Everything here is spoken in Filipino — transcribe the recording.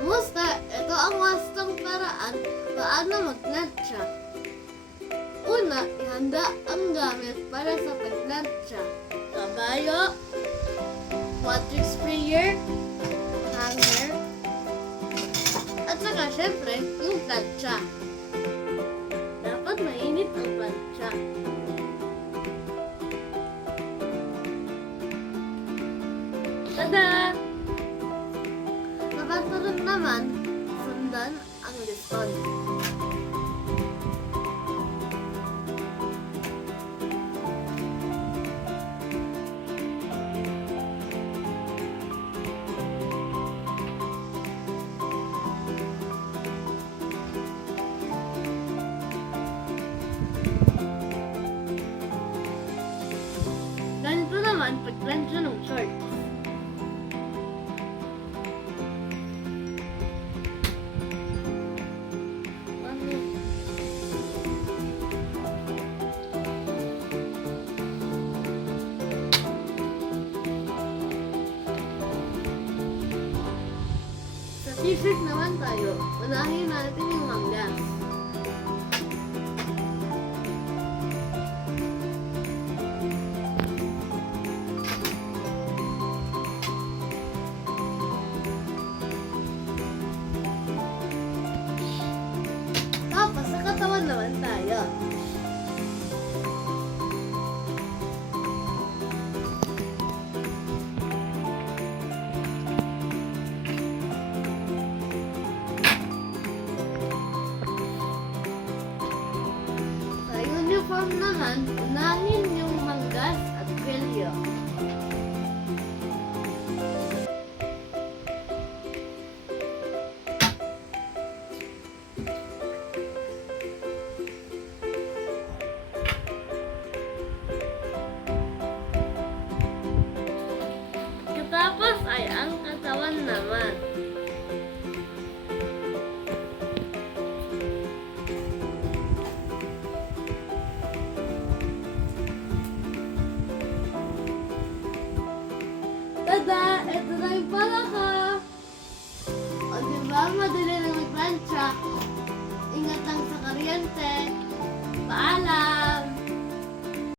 Kamusta? Ito ang wastong paraan paano magplantsa. Una, ihanda ang gamit para sa pagplantsa. Kabayo, water sprayer, hanger, at saka syempre, yung plantsa. Dapat mainit ang plantsa. Tada! Nakasunod naman, sundan ang liston. Ganito naman pagplantsa ng shorts. Sa t-shirt naman tayo, unahin natin yung manggas. Tapos sa katawan naman tayo. Sa uniform naman, unahin